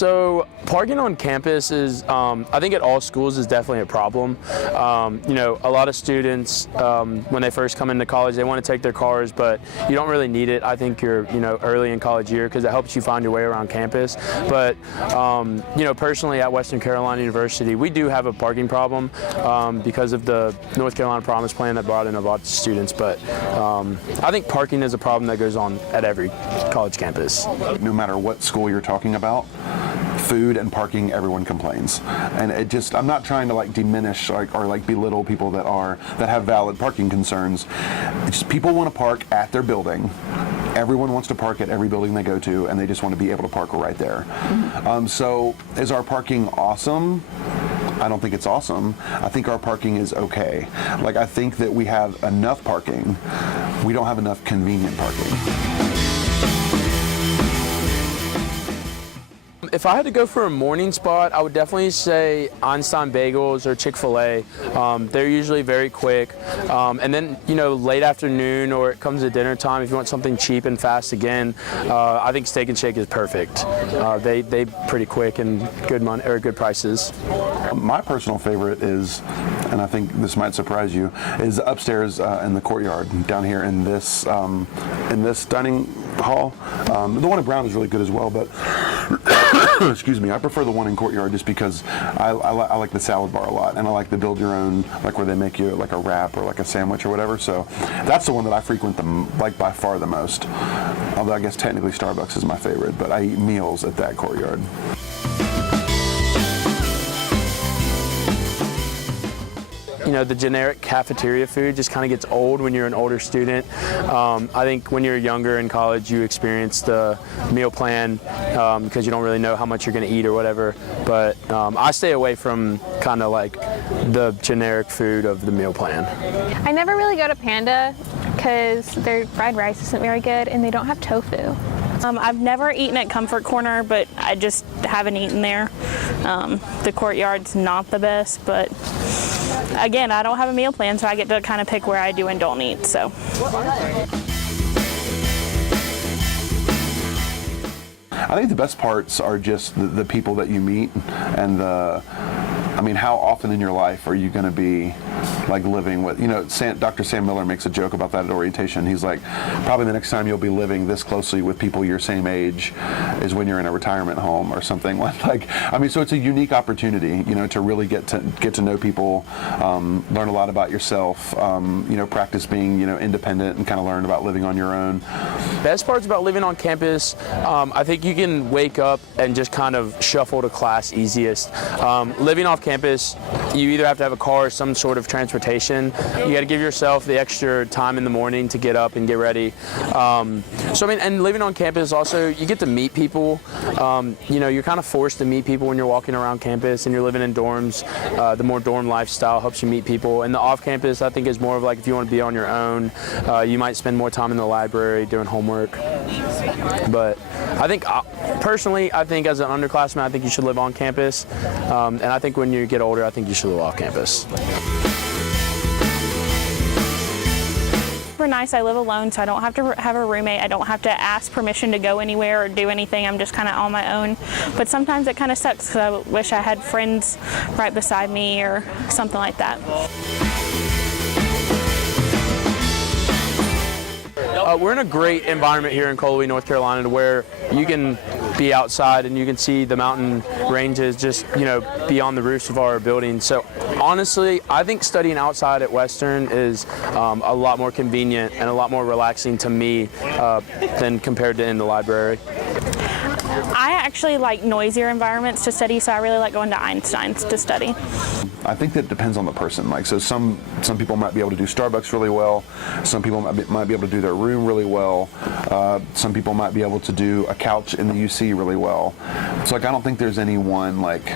So parking on campus is, I think at all schools is definitely a problem. You know, a lot of students, when they first come into college, they want to take their cars, but you don't really need it. I think you're, you know, early in college year because it helps you find your way around campus. But, you know, personally at Western Carolina University, we do have a parking problem because of the North Carolina Promise Plan that brought in a lot of students. But I think parking is a problem that goes on at every college campus. No matter what school you're talking about, food and parking, everyone complains. And it just, I'm not trying to like diminish or like belittle people that have valid parking concerns. It's just people want to park at their building. Everyone wants to park at every building they go to, and they just want to be able to park right there. So is our parking awesome? I don't think it's awesome. I think our parking is okay. Like, I think that we have enough parking. We don't have enough convenient parking. If I had to go for a morning spot, I would definitely say Einstein Bagels or Chick-fil-A. They're usually very quick. And then, you know, late afternoon or it comes to dinner time, if you want something cheap and fast again, I think Steak and Shake is perfect. They pretty quick and good money or good prices. My personal favorite is, and I think this might surprise you, is upstairs in the courtyard down here in this dining hall. The one in Brown is really good as well, but excuse me, I prefer the one in courtyard just because I like the salad bar a lot, and I like the build your own, like where they make you like a wrap or like a sandwich or whatever. So that's the one that I frequent like by far the most. Although I guess technically Starbucks is my favorite, but I eat meals at that courtyard. You know, the generic cafeteria food just kind of gets old when you're an older student. I think when you're younger in college, you experience the meal plan because you don't really know how much you're going to eat or whatever. But I stay away from kind of like the generic food of the meal plan. I never really go to Panda because their fried rice isn't very good and they don't have tofu. I've never eaten at Comfort Corner, but I just haven't eaten there. The courtyard's not the best, but again, I don't have a meal plan, so I get to kind of pick where I do and don't eat. So. I think the best parts are just the people that you meet and I mean, how often in your life are you going to be like living with, you know, Dr. Sam Miller makes a joke about that at orientation. He's like, probably the next time you'll be living this closely with people your same age is when you're in a retirement home or something like, I mean, so it's a unique opportunity, you know, to really get to know people, learn a lot about yourself, you know, practice being, you know, independent and kind of learn about living on your own. Best parts about living on campus, I think you can wake up and just kind of shuffle to class easiest. Living off campus, you either have to have a car or some sort of transportation. You got to give yourself the extra time in the morning to get up and get ready. So I mean, and living on campus also, you get to meet people. You know, you're kind of forced to meet people when you're walking around campus and you're living in dorms. The more dorm lifestyle helps you meet people. And the off campus, I think, is more of like if you want to be on your own, you might spend more time in the library doing homework. But I think, personally, I think as an underclassman, I think you should live on campus. And I think when you get older, I think you should live off campus. Super nice. I live alone, so I don't have to have a roommate. I don't have to ask permission to go anywhere or do anything. I'm just kind of on my own. But sometimes it kind of sucks because I wish I had friends right beside me or something like that. We're in a great environment here in Colby, North Carolina, to where you can be outside and you can see the mountain ranges just, you know, beyond the roofs of our building. So honestly, I think studying outside at Western is a lot more convenient and a lot more relaxing to me than compared to in the library. I actually like noisier environments to study, so I really like going to Einstein's to study. I think that depends on the person. Like, so some people might be able to do Starbucks really well. Some people might be able to do their room really well. Some people might be able to do a couch in the UC really well. So like, I don't think there's any one like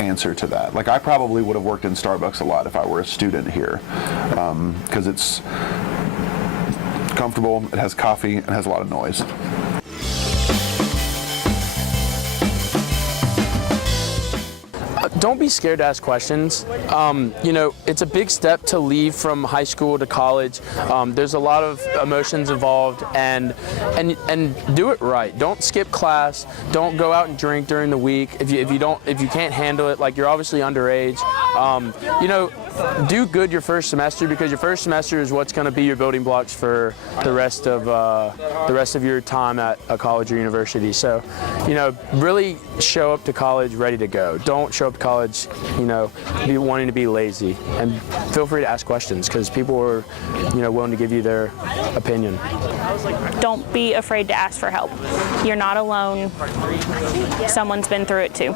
answer to that. Like, I probably would have worked in Starbucks a lot if I were a student here, because it's comfortable, it has coffee, and it has a lot of noise. don't be scared to ask questions. It's a big step to leave from high school to college. There's a lot of emotions involved, and do it right. Don't skip class. Don't go out and drink during the week. If you can't handle it, like you're obviously underage. Do good your first semester, because your first semester is what's going to be your building blocks for the rest of your time at a college or university. So, really show up to college ready to go. Don't show up to college, be wanting to be lazy, and feel free to ask questions, because people are, willing to give you their opinion. Don't be afraid to ask for help. You're not alone. Someone's been through it too.